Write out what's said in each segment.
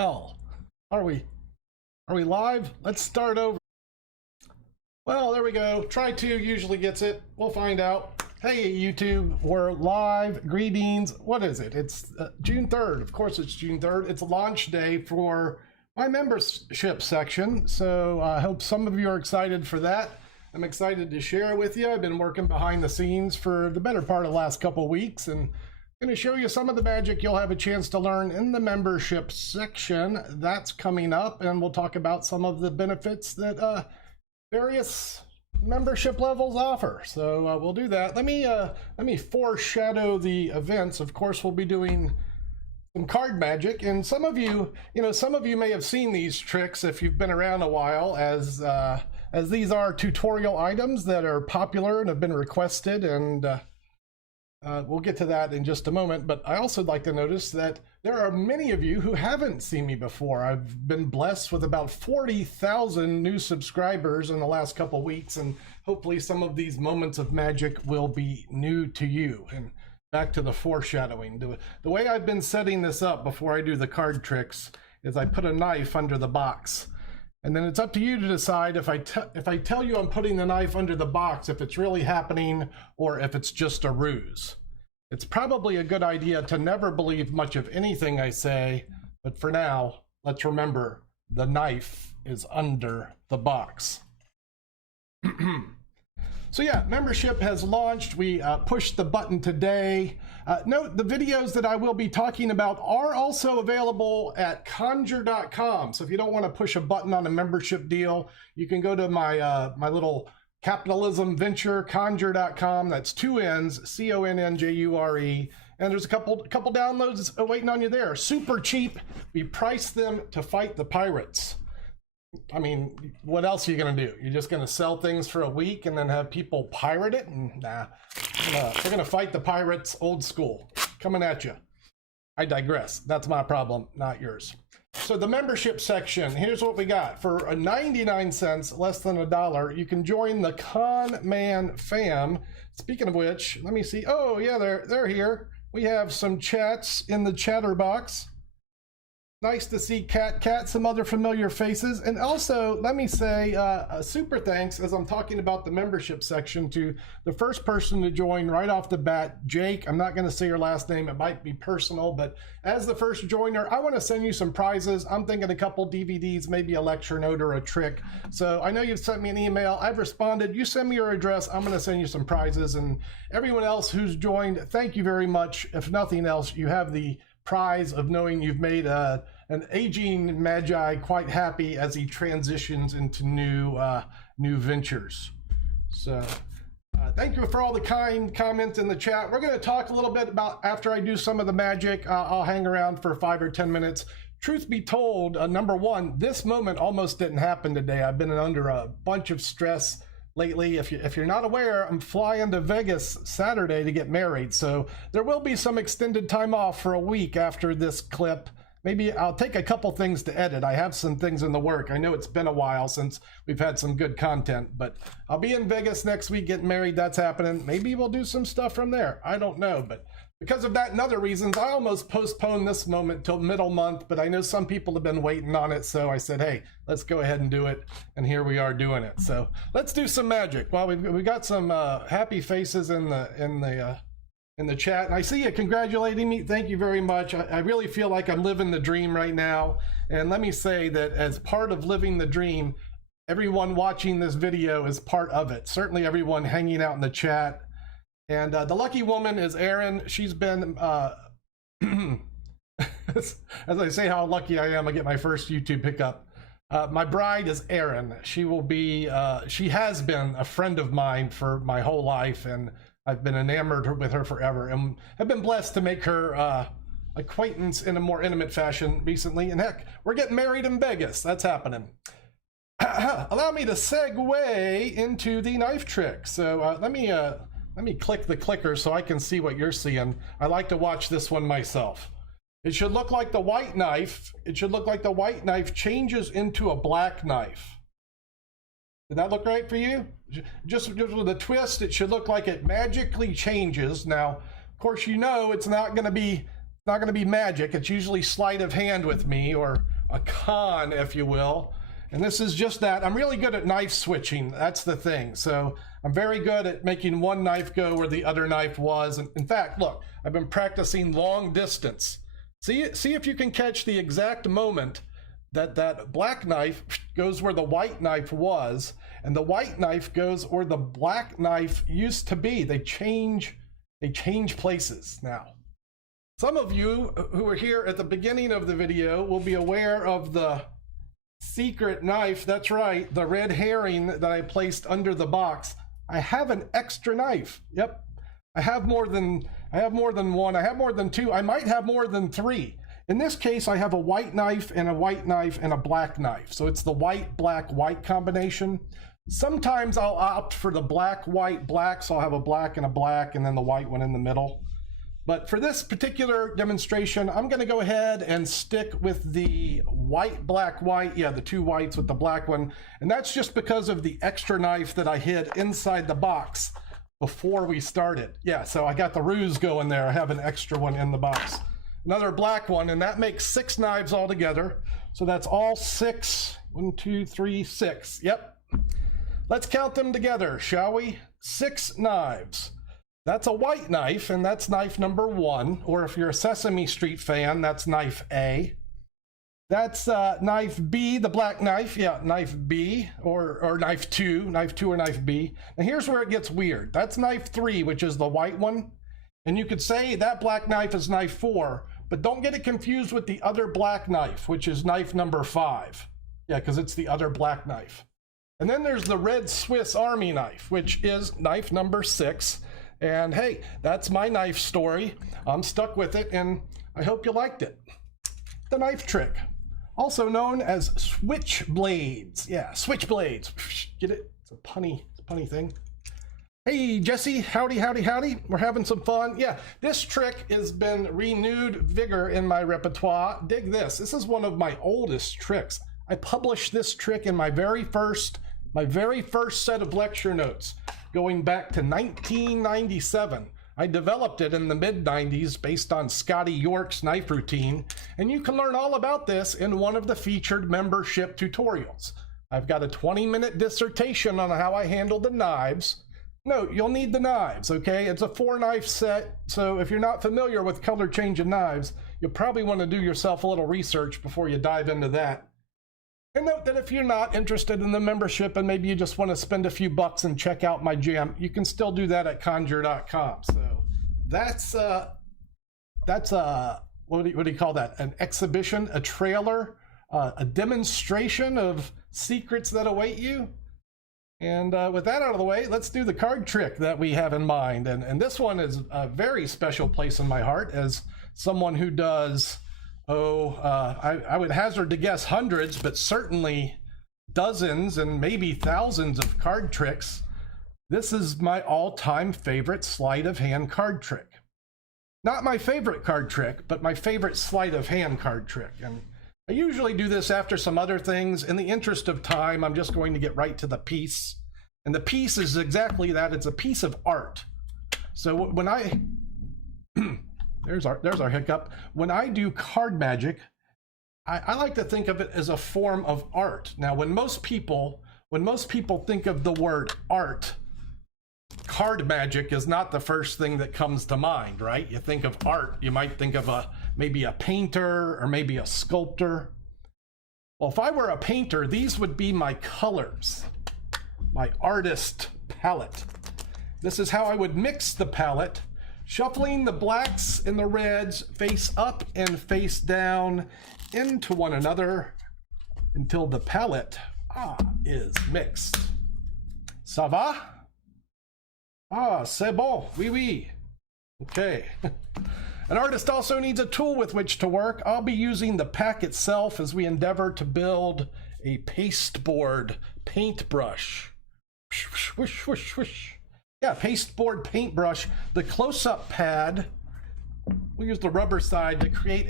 Well, are we live? Let's start over. Well, there we go. Try to usually gets it. We'll find out. Hey, YouTube, we're live. Greetings. What is it? It's June 3rd. Of course, it's June 3rd. It's launch day for my membership section. So I hope some of you are excited for that. I'm excited to share it with you. I've been working behind the scenes for the better part of the last couple of weeks, and I'm going to show you some of the magic you'll have a chance to learn in the membership section. That's coming up, and we'll talk about some of the benefits that various membership levels offer. So we'll do that. Let me foreshadow the events. Of course, we'll be doing some card magic, and some of you may have seen these tricks if you've been around a while, as these are tutorial items that are popular and have been requested, and we'll get to that in just a moment. But I also like to notice that there are many of you who haven't seen me before. I've been blessed with about 40,000 new subscribers in the last couple weeks, and hopefully some of these moments of magic will be new to you. And back to the foreshadowing. The way I've been setting this up before I do the card tricks is I put a knife under the box. And then it's up to you to decide if I tell you I'm putting the knife under the box, if it's really happening or if it's just a ruse. It's probably a good idea to never believe much of anything I say, but for now, let's remember the knife is under the box. So yeah, membership has launched. We pushed the button today. Note the videos that I will be talking about are also available at conjure.com. So if you don't want to push a button on a membership deal, you can go to my my little capitalism venture, conjure.com. That's two N's, CONNJURE. And there's a couple downloads waiting on you there. Super cheap. We priced them to fight the pirates. I mean, what else are you going to do? You're just going to sell things for a week and then have people pirate it? Nah, we're going to fight the pirates old school. Coming at you. I digress. That's my problem, not yours. So the membership section, here's what we got. For 99 cents, less than $1, you can join the Conn Man fam. Speaking of which, let me see. Oh, yeah, they're here. We have some chats in the chatter box. Nice to see Cat, some other familiar faces. And also, let me say a super thanks, as I'm talking about the membership section, to the first person to join right off the bat, Jake. I'm not going to say your last name. It might be personal, but as the first joiner, I want to send you some prizes. I'm thinking a couple DVDs, maybe a lecture note or a trick. So I know you've sent me an email. I've responded. You send me your address. I'm going to send you some prizes. And everyone else who's joined, thank you very much. If nothing else, you have the prize of knowing you've made an aging Magi quite happy as he transitions into new ventures. So thank you for all the kind comments in the chat. We're going to talk a little bit about, after I do some of the magic, I'll hang around for 5 or 10 minutes. Truth be told, number one, this moment almost didn't happen today. I've been under a bunch of stress lately. If you're not aware, I'm flying to Vegas Saturday to get married, so there will be some extended time off for a week after this clip. Maybe I'll take a couple things to edit. I have some things in the work. I know it's been a while since we've had some good content, but I'll be in Vegas next week getting married. That's happening. Maybe we'll do some stuff from there. I don't know, but because of that and other reasons, I almost postponed this moment till middle month, but I know some people have been waiting on it, so I said, hey, let's go ahead and do it, and here we are doing it. So let's do some magic. Well, we got some happy faces in the chat, and I see you congratulating me. Thank you very much. I really feel like I'm living the dream right now, and let me say that as part of living the dream, everyone watching this video is part of it. Certainly everyone hanging out in the chat. And the lucky woman is Erin. She's been, as I say how lucky I am, I get my first YouTube pickup. My bride is Erin. She will be, she has been a friend of mine for my whole life, and I've been enamored with her forever, and have been blessed to make her acquaintance in a more intimate fashion recently. And heck, we're getting married in Vegas. That's happening. Allow me to segue into the knife trick. So let me click the clicker so I can see what you're seeing. I like to watch this one myself. It should look like the white knife. It should look like the white knife changes into a black knife. Did that look right for you? Just with a twist, it should look like it magically changes. Now, of course, you know it's not going to be It's not going to be magic. It's usually sleight of hand with me, or a con, if you will. And this is just that. I'm really good at knife switching. That's the thing. So I'm very good at making one knife go where the other knife was. And in fact, look, I've been practicing long distance. See if you can catch the exact moment that that black knife goes where the white knife was, and the white knife goes where the black knife used to be. They change places now. Some of you who were here at the beginning of the video will be aware of the secret knife. That's right, the red herring that I placed under the box. I have an extra knife. Yep, I have more than one. I have more than two. I might have more than three. In this case, I have a white knife and a black knife. So it's the white, black, white combination. Sometimes I'll opt for the black, white, black. So I'll have a black, and then the white one in the middle. But for this particular demonstration, I'm going to go ahead and stick with the white, black, white. Yeah, the two whites with the black one. And that's just because of the extra knife that I hid inside the box before we started. Yeah, so I got the ruse going there. I have an extra one in the box. Another black one, and that makes 6 knives altogether. So that's all 6. 1, 2, 3, 6. Yep. Let's count them together, shall we? 6 knives. That's a white knife, and that's knife number 1. Or if you're a Sesame Street fan, that's knife A. That's knife B, the black knife. Yeah, knife B, or knife 2. Knife 2 or knife B. Now here's where it gets weird. That's knife 3, which is the white one. And you could say that black knife is knife 4, but don't get it confused with the other black knife, which is knife number 5. Yeah, because it's the other black knife. And then there's the red Swiss Army knife, which is knife number 6. And hey, that's my knife story. I'm stuck with it, and I hope you liked it. The knife trick, also known as switchblades. Yeah, switchblades. Get it? It's a punny thing. Hey, Jesse, howdy, howdy, howdy. We're having some fun. Yeah, this trick has been renewed vigor in my repertoire. Dig this. This is one of my oldest tricks. I published this trick in my very first set of lecture notes, going back to 1997. I developed it in the mid-90s based on Scotty York's knife routine, and you can learn all about this in one of the featured membership tutorials. I've got a 20-minute dissertation on how I handle the knives. No, you'll need the knives, okay? It's a 4-knife set, so if you're not familiar with color changing knives, you'll probably want to do yourself a little research before you dive into that. And note that if you're not interested in the membership and maybe you just want to spend a few bucks and check out my jam, you can still do that at Conn.com. So that's what do you call that? An exhibition, a trailer, a demonstration of secrets that await you. And with that out of the way, let's do the card trick that we have in mind. And this one is a very special place in my heart as someone who does, I would hazard to guess hundreds, but certainly dozens and maybe thousands of card tricks. This is my all-time favorite sleight of hand card trick. Not my favorite card trick, but my favorite sleight of hand card trick. And I usually do this after some other things. In the interest of time, I'm just going to get right to the piece. And the piece is exactly that. It's a piece of art. So when I, there's our hiccup. When I do card magic, I like to think of it as a form of art. Now, when most people think of the word art, card magic is not the first thing that comes to mind, right? You think of art, you might think of maybe a painter or maybe a sculptor. Well, if I were a painter, these would be my colors, my artist palette. This is how I would mix the palette, shuffling the blacks and the reds face up and face down into one another until the palette is mixed. Ça va? Ah, c'est bon, oui, oui. Okay. An artist also needs a tool with which to work. I'll be using the pack itself as we endeavor to build a pasteboard paintbrush. Whoosh, whoosh, whoosh, whoosh. Yeah, pasteboard paintbrush. The close-up pad, we'll use the rubber side to create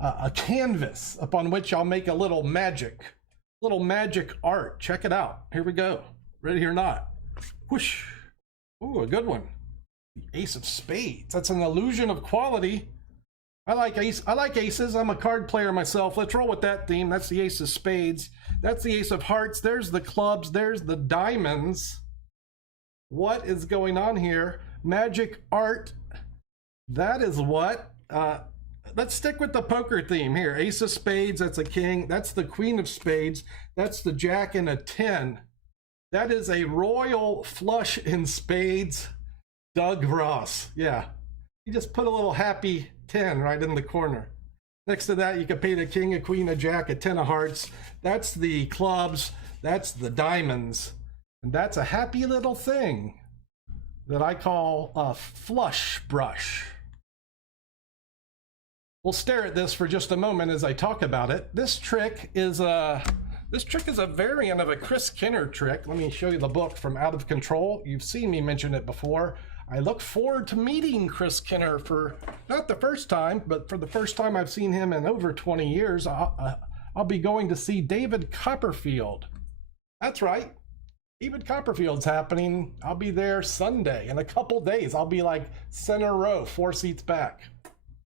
a canvas upon which I'll make a little magic art. Check it out. Here we go. Ready or not? Whoosh. Ooh, a good one. The Ace of Spades. That's an illusion of quality. I like aces. I'm a card player myself. Let's roll with that theme. That's the ace of spades. That's the ace of hearts. There's the clubs. There's the diamonds. What is going on here? Magic art. That is what. Let's stick with the poker theme here. Ace of spades, that's a king. That's the queen of spades. That's the jack and a 10. That is a royal flush in spades. Doug Ross. Yeah. You just put a little happy 10 right in the corner. Next to that, you can paint a king, a queen, a jack, a 10 of hearts. That's the clubs. That's the diamonds. And that's a happy little thing that I call a flush brush. We'll stare at this for just a moment as I talk about it. This trick is a variant of a Chris Kinner trick. Let me show you the book from Out of Control. You've seen me mention it before. I look forward to meeting Chris Kinner for not the first time, but for the first time I've seen him in over 20 years. I'll be going to see David Copperfield. That's right. David Copperfield's happening. I'll be there Sunday in a couple days. I'll be like center row, 4 seats back.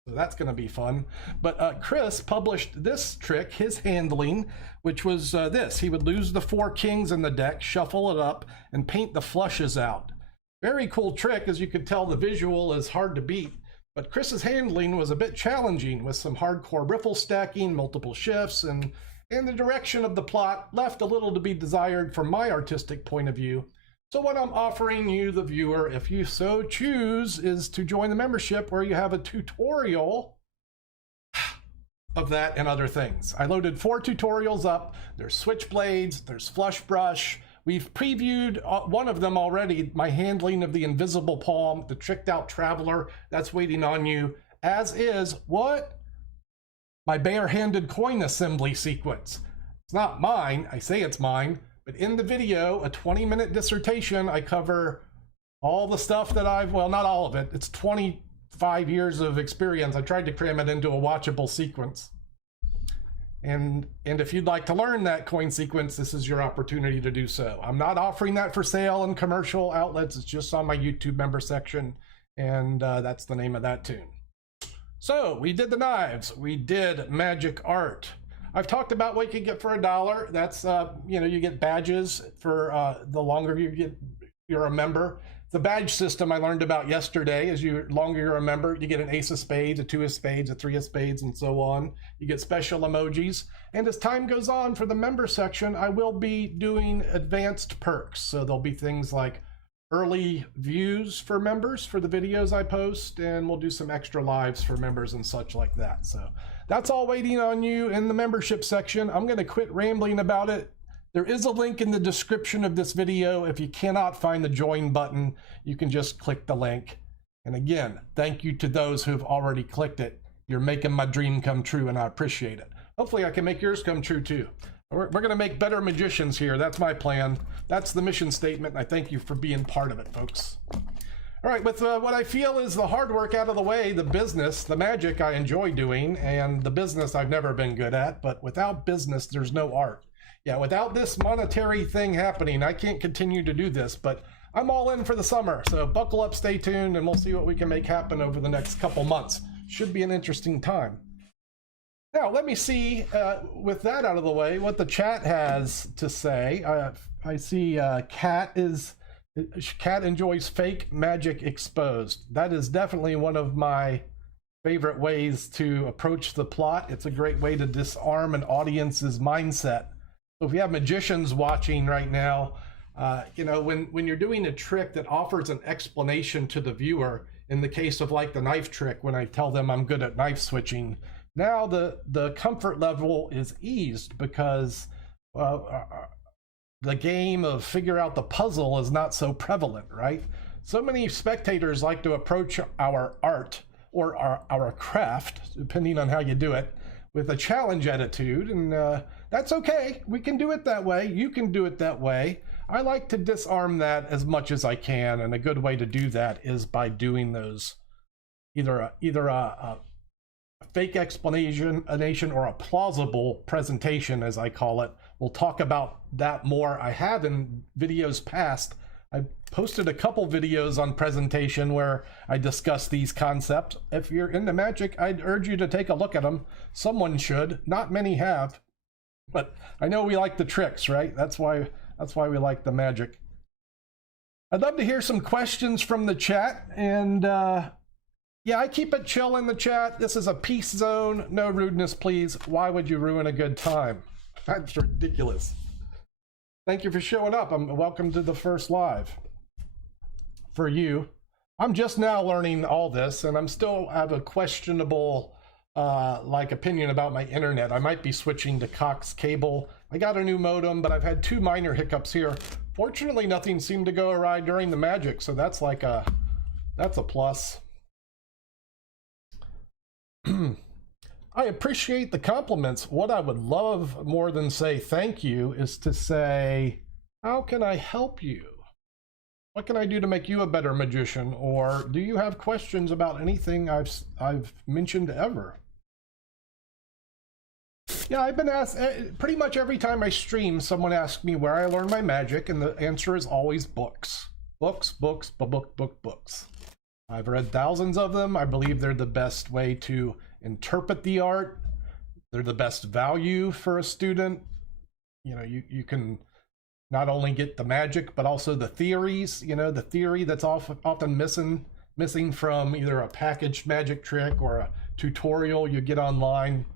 So that's going to be fun. But Chris published this trick, his handling, which was this. He would lose the 4 kings in the deck, shuffle it up, and paint the flushes out. Very cool trick. As you could tell, the visual is hard to beat. But Chris's handling was a bit challenging with some hardcore riffle stacking, multiple shifts, and the direction of the plot left a little to be desired from my artistic point of view. So what I'm offering you, the viewer, if you so choose, is to join the membership where you have a tutorial of that and other things. I loaded 4 tutorials up. There's switchblades, there's flush brush. We've previewed one of them already, my handling of the invisible palm, the tricked out traveler, that's waiting on you, as is what? My bare-handed coin assembly sequence. It's not mine, I say it's mine, but in the video, a 20-minute dissertation, I cover all the stuff that well, not all of it, it's 25 years of experience. I tried to cram it into a watchable sequence. And if you'd like to learn that coin sequence, this is your opportunity to do so. I'm not offering that for sale in commercial outlets. It's just on my YouTube member section, and that's the name of that tune. So we did the knives. We did magic art. I've talked about what you get for $1. That's, you get badges for the longer you're a member. The badge system I learned about yesterday is longer you're a member, you get an ace of spades, a 2 of spades, a 3 of spades, and so on. You get special emojis. And as time goes on for the member section, I will be doing advanced perks. So there'll be things like early views for members for the videos I post, and we'll do some extra lives for members and such like that. So that's all waiting on you in the membership section. I'm going to quit rambling about it. There is a link in the description of this video. If you cannot find the join button, you can just click the link. And again, thank you to those who've already clicked it. You're making my dream come true, and I appreciate it. Hopefully I can make yours come true too. We're going to make better magicians here. That's my plan. That's the mission statement, and I thank you for being part of it, folks. All right, with what I feel is the hard work out of the way, the business, the magic I enjoy doing, and the business I've never been good at, but without business, there's no art. Yeah, without this monetary thing happening, I can't continue to do this, but I'm all in for the summer. So buckle up, stay tuned, and we'll see what we can make happen over the next couple months. Should be an interesting time. Now, let me see, with that out of the way, what the chat has to say. I see Kat enjoys fake magic exposed. That is definitely one of my favorite ways to approach the plot. It's a great way to disarm an audience's mindset. So if you have magicians watching right now, when you're doing a trick that offers an explanation to the viewer, in the case of like the knife trick, when I tell them I'm good at knife switching, now the comfort level is eased because the game of figure out the puzzle is not so prevalent, right? So many spectators like to approach our art or our craft, depending on how you do it, with a challenge attitude, and that's okay. We can do it that way. You can do it that way. I like to disarm that as much as I can, and a good way to do that is by doing those either a fake explanation or a plausible presentation, as I call it. We'll talk about that more. I have in videos past I posted a couple videos on presentation where I discuss these concepts. If you're into magic, I'd urge you to take a look at them. Someone should. Not many have, but I know we like the tricks, right? That's why we like the magic. I'd love to hear some questions from the chat, and yeah, I keep it chill in the chat. This is a peace zone. No rudeness, please. Why would you ruin a good time? That's ridiculous. Thank you for showing up. Welcome to the first live. For you, I'm just now learning all this, and I'm still have a questionable opinion about my internet. I might be switching to Cox cable. I got a new modem, but I've had 2 minor hiccups here. Fortunately, nothing seemed to go awry during the magic, so that's a plus. I appreciate the compliments. What I would love more than say thank you is to say, how can I help you? What can I do to make you a better magician? Or do you have questions about anything I've mentioned ever? Yeah, I've been asked pretty much every time I stream, someone asks me where I learned my magic, and the answer is always books. Books, books, books. I've read thousands of them. I believe they're the best way to interpret the art. They're the best value for a student. You know, you can not only get the magic, but also the theories. You know, the theory that's often missing from either a packaged magic trick or a tutorial you get online.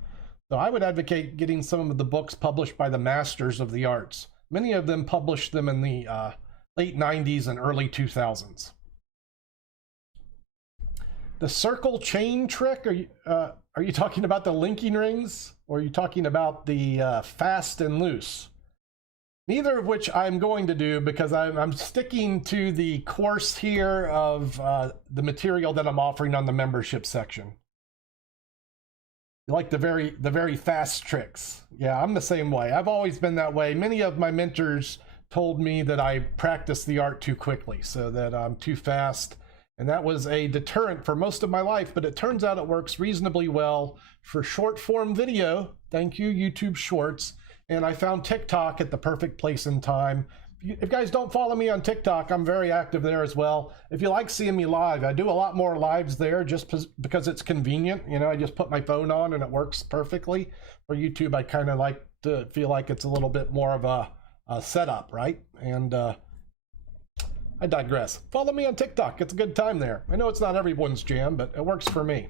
So I would advocate getting some of the books published by the masters of the arts. Many of them published them in the late 90s and early 2000s. The circle chain trick, are you talking about the linking rings, or are you talking about the fast and loose? Neither of which I'm going to do, because I'm sticking to the course here of the material that I'm offering on the membership section. You like the very fast tricks. Yeah, I'm the same way. I've always been that way. Many of my mentors told me that I practice the art too quickly, so that I'm too fast. And that was a deterrent for most of my life, but it turns out it works reasonably well for short form video. Thank you, YouTube Shorts. And I found TikTok at the perfect place and time. If you guys don't follow me on TikTok, I'm very active there as well. If you like seeing me live, I do a lot more lives there just because it's convenient. You know, I just put my phone on and it works perfectly. For YouTube, I kind of like to feel like it's a little bit more of a setup, right? And I digress. Follow me on TikTok. It's a good time there. I know it's not everyone's jam, but it works for me.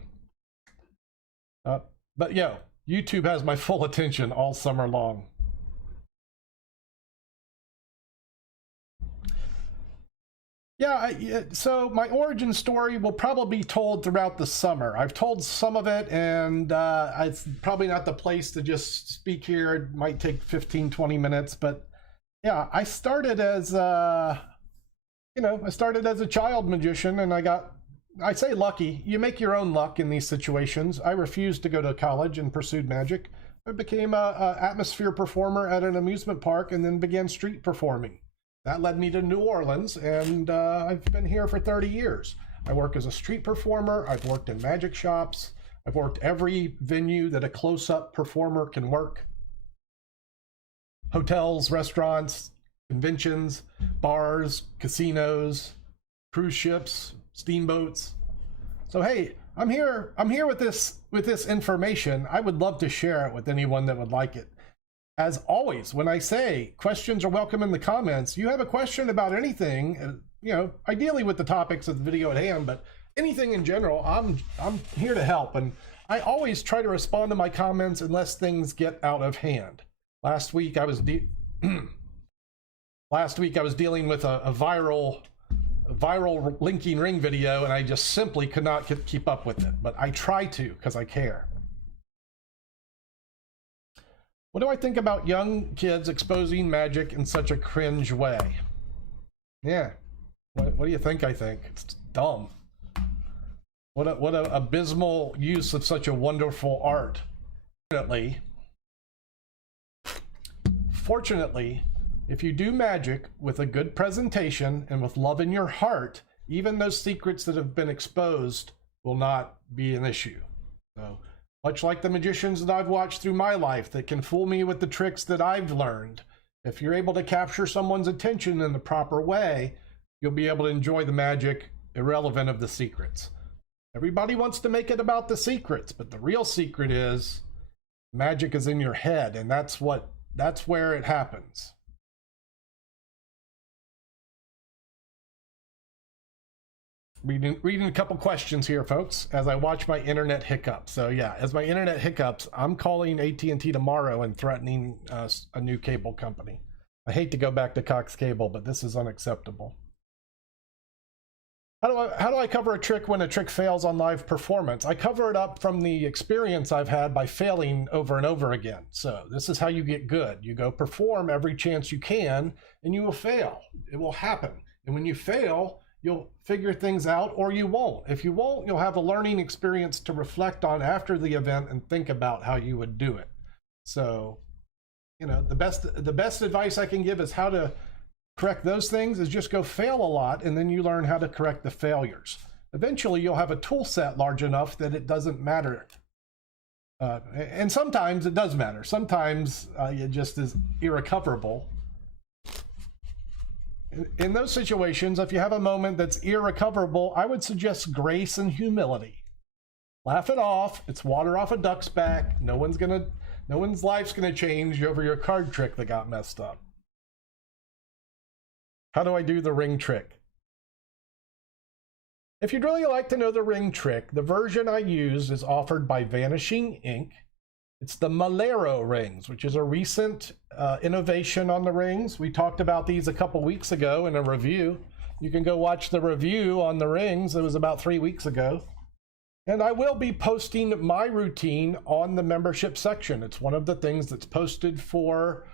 But yo, YouTube has my full attention all summer long. Yeah, so my origin story will probably be told throughout the summer. I've told some of it, and it's probably not the place to just speak here. It might take 15, 20 minutes, but yeah, I started as I started as a child magician, and I say lucky. You make your own luck in these situations. I refused to go to college and pursued magic. I became a atmosphere performer at an amusement park and then began street performing. That led me to New Orleans, and I've been here for 30 years. I work as a street performer. I've worked in magic shops. I've worked every venue that a close-up performer can work. Hotels, restaurants, conventions, bars, casinos, cruise ships, steamboats. So hey, I'm here with this information. I would love to share it with anyone that would like it. As always, when I say questions are welcome in the comments, you have a question about anything, ideally with the topics of the video at hand, but anything in general, I'm here to help. And I always try to respond to my comments unless things get out of hand. Last week I was dealing with a viral linking ring video, and I just simply could not keep up with it. But I try to, because I care. What do I think about young kids exposing magic in such a cringe way? Yeah, what do you think I think? It's dumb. What a abysmal use of such a wonderful art. Fortunately, if you do magic with a good presentation and with love in your heart, even those secrets that have been exposed will not be an issue. So, much like the magicians that I've watched through my life that can fool me with the tricks that I've learned, if you're able to capture someone's attention in the proper way, you'll be able to enjoy the magic irrelevant of the secrets. Everybody wants to make it about the secrets, but the real secret is magic is in your head, and that's where it happens. Reading a couple questions here, folks, as I watch my internet hiccups. So yeah, as my internet hiccups, I'm calling AT&T tomorrow and threatening a new cable company. I hate to go back to Cox Cable, but this is unacceptable. How do I cover a trick when a trick fails on live performance? I cover it up from the experience I've had by failing over and over again. So this is how you get good. You go perform every chance you can, and you will fail. It will happen. And when you fail, you'll figure things out, or you won't. If you won't, you'll have a learning experience to reflect on after the event and think about how you would do it. So, you know, the best advice I can give is how to correct those things is just go fail a lot, and then you learn how to correct the failures. Eventually, you'll have a tool set large enough that it doesn't matter. And sometimes it does matter. Sometimes it just is irrecoverable. In those situations, if you have a moment that's irrecoverable, I would suggest grace and humility. Laugh it off. It's water off a duck's back. No one's life's gonna change over your card trick that got messed up. How do I do the ring trick? If you'd really like to know the ring trick, the version I use is offered by Vanishing Ink. It's the Malero rings, which is a recent innovation on the rings. We talked about these a couple weeks ago in a review. You can go watch the review on the rings. It was about 3 weeks ago. And I will be posting my routine on the membership section. It's one of the things that's posted for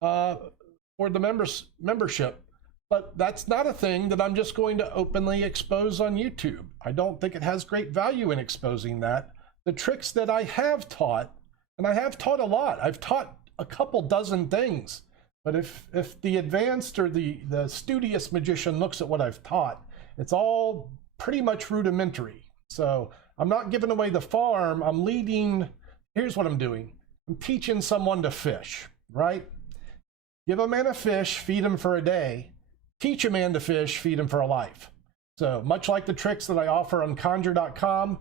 the membership. But that's not a thing that I'm just going to openly expose on YouTube. I don't think it has great value in exposing that. The tricks that I have taught, and I have taught a lot. I've taught a couple dozen things. But if the advanced or the studious magician looks at what I've taught, it's all pretty much rudimentary. So I'm not giving away the farm. I'm leading. Here's what I'm doing. I'm teaching someone to fish, right? Give a man a fish, feed him for a day. Teach a man to fish, feed him for a life. So much like the tricks that I offer on Conjure.com,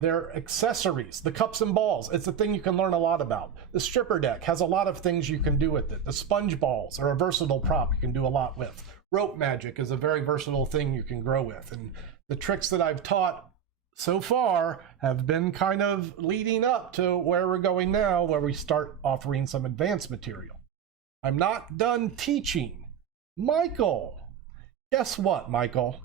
they're accessories. The cups and balls, it's a thing you can learn a lot about. The stripper deck has a lot of things you can do with it. The sponge balls are a versatile prop you can do a lot with. Rope magic is a very versatile thing you can grow with. And the tricks that I've taught so far have been kind of leading up to where we're going now, where we start offering some advanced material. I'm not done teaching. Michael, guess what, Michael?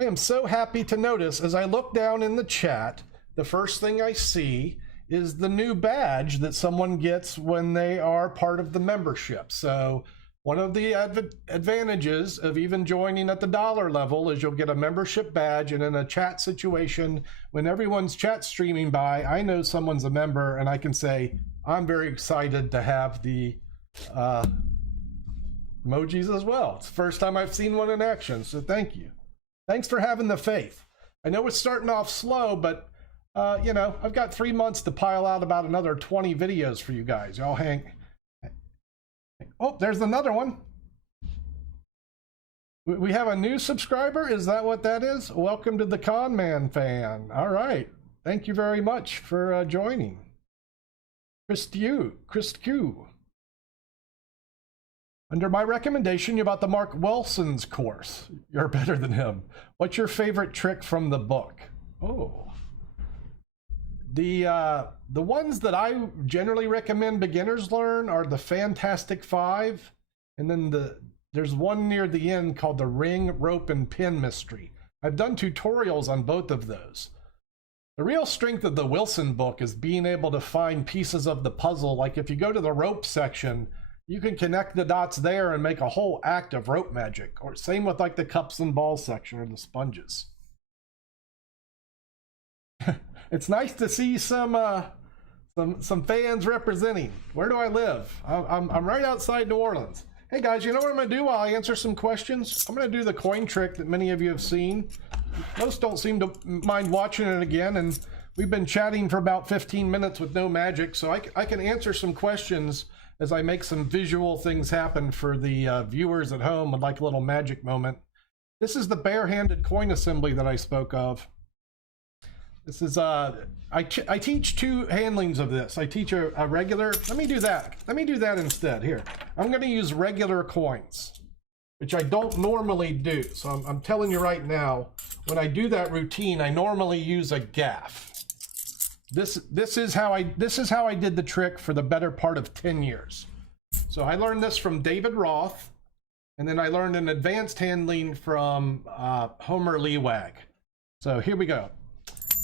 I am so happy to notice as I look down in the chat, the first thing I see is the new badge that someone gets when they are part of the membership. So one of the advantages of even joining at the $1 level is you'll get a membership badge, and in a chat situation, when everyone's chat streaming by, I know someone's a member and I can say, I'm very excited to have the emojis as well. It's the first time I've seen one in action, so thank you. Thanks for having the faith. I know it's starting off slow, but you know, I've got 3 months to pile out about another 20 videos for you guys. Y'all hang. Oh, there's another one. We have a new subscriber. Is that what that is? Welcome to the Con Man fan. All right. Thank you very much for joining. Chris Q. Under my recommendation, you bought the Mark Wilson's course. You're better than him. What's your favorite trick from the book? Oh. The ones that I generally recommend beginners learn are the Fantastic Five, and then there's one near the end called the Ring, Rope, and Pin Mystery. I've done tutorials on both of those. The real strength of the Wilson book is being able to find pieces of the puzzle. Like if you go to the rope section, you can connect the dots there and make a whole act of rope magic. Or same with like the cups and balls section or the sponges. It's nice to see some fans representing. Where do I live? I'm right outside New Orleans. Hey guys, you know what I'm gonna do while I answer some questions? I'm gonna do the coin trick that many of you have seen. Most don't seem to mind watching it again, and we've been chatting for about 15 minutes with no magic, so I can answer some questions as I make some visual things happen for the viewers at home with like a little magic moment. This is the barehanded coin assembly that I spoke of. This is, I teach two handlings of this. I teach a regular, let me do that instead. Here, I'm gonna use regular coins, which I don't normally do. So I'm telling you right now, when I do that routine, I normally use a gaff. This is how I did the trick for the better part of 10 years. So I learned this from David Roth, and then I learned an advanced handling from Homer Lewag. So here we go.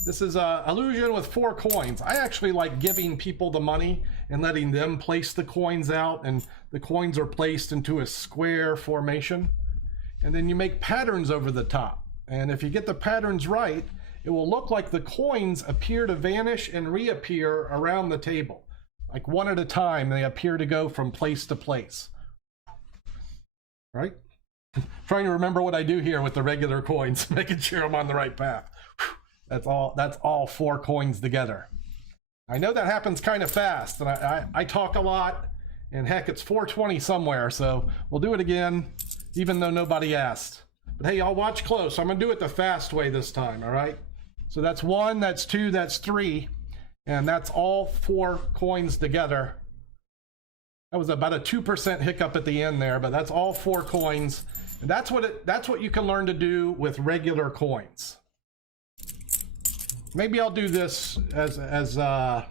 This is illusion with 4 coins. I actually like giving people the money and letting them place the coins out, and the coins are placed into a square formation. And then you make patterns over the top. And if you get the patterns right, it will look like the coins appear to vanish and reappear around the table. Like one at a time, they appear to go from place to place. Right? Trying to remember what I do here with the regular coins, making sure I'm on the right path. That's all 4 coins together. I know that happens kind of fast, and I talk a lot, and heck, it's 4:20 somewhere, so we'll do it again, even though nobody asked. But hey, y'all watch close. I'm gonna do it the fast way this time, all right? So that's 1, that's 2, that's 3, and that's all 4 coins together. That was about a 2% hiccup at the end there, but that's all 4 coins. And that's what you can learn to do with regular coins. Maybe I'll do this as a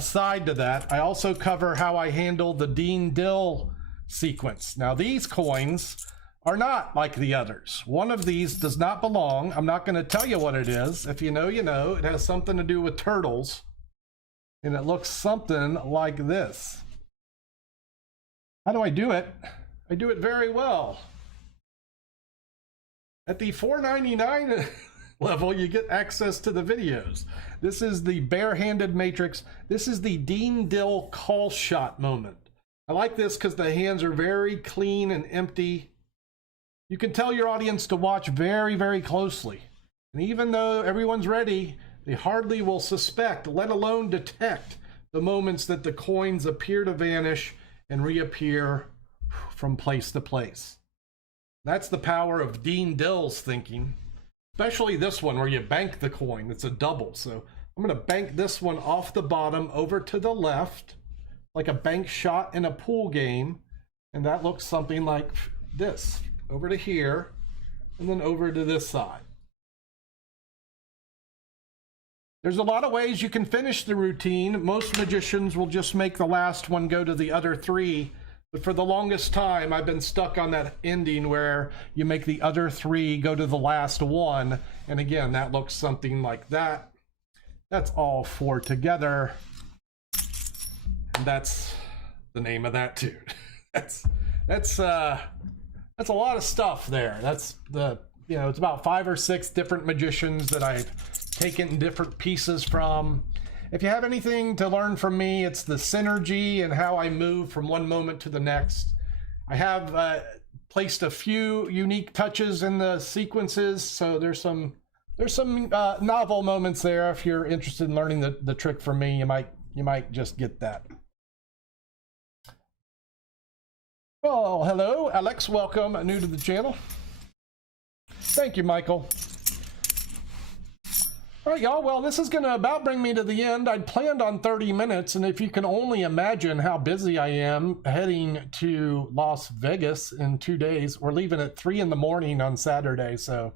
side to that. I also cover how I handle the Dean Dill sequence. Now these coins are not like the others. One of these does not belong. I'm not going to tell you what it is. If you know, you know. It has something to do with turtles. And it looks something like this. How do I do it? I do it very well. At the $4.99 level, you get access to the videos. This is the barehanded matrix. This is the Dean Dill call shot moment. I like this because the hands are very clean and empty. You can tell your audience to watch very, very closely. And even though everyone's ready, they hardly will suspect, let alone detect, the moments that the coins appear to vanish and reappear from place to place. That's the power of Dean Dill's thinking, especially this one where you bank the coin. It's a double. So I'm going to bank this one off the bottom over to the left, like a bank shot in a pool game. And that looks something like this, over to here, and then over to this side. There's a lot of ways you can finish the routine. Most magicians will just make the last one go to the other 3. But for the longest time, I've been stuck on that ending where you make the other 3 go to the last one. And again, that looks something like that. That's all 4 together. And that's the name of that tune. That's a lot of stuff there. That's it's about 5 or 6 different magicians that I've taken different pieces from. If you have anything to learn from me, it's the synergy and how I move from one moment to the next. I have placed a few unique touches in the sequences, so there's some novel moments there. If you're interested in learning the trick from me, you might just get that. Oh, hello, Alex. Welcome, new to the channel. Thank you, Michael. All right, y'all. Well, this is going to about bring me to the end. I'd planned on 30 minutes, and if you can only imagine how busy I am heading to Las Vegas in 2 days. We're leaving at 3 in the morning on Saturday, so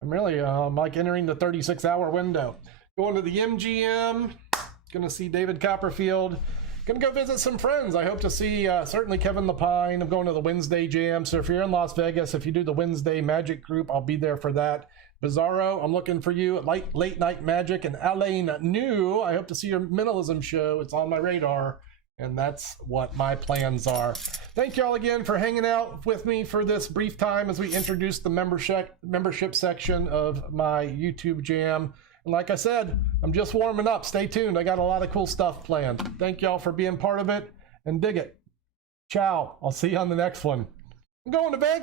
I'm really like entering the 36-hour window. Going to the MGM, going to see David Copperfield. Going to go visit some friends. I hope to see certainly Kevin Lapine. I'm going to the Wednesday Jam. So if you're in Las Vegas, if you do the Wednesday Magic group, I'll be there for that. Bizarro, I'm looking for you at Late Night Magic. And Alain New, I hope to see your Minimalism show. It's on my radar. And that's what my plans are. Thank you all again for hanging out with me for this brief time as we introduce the membership section of my YouTube Jam. And like I said, I'm just warming up. Stay tuned. I got a lot of cool stuff planned. Thank y'all for being part of it and dig it. Ciao. I'll see you on the next one. I'm going to Vegas.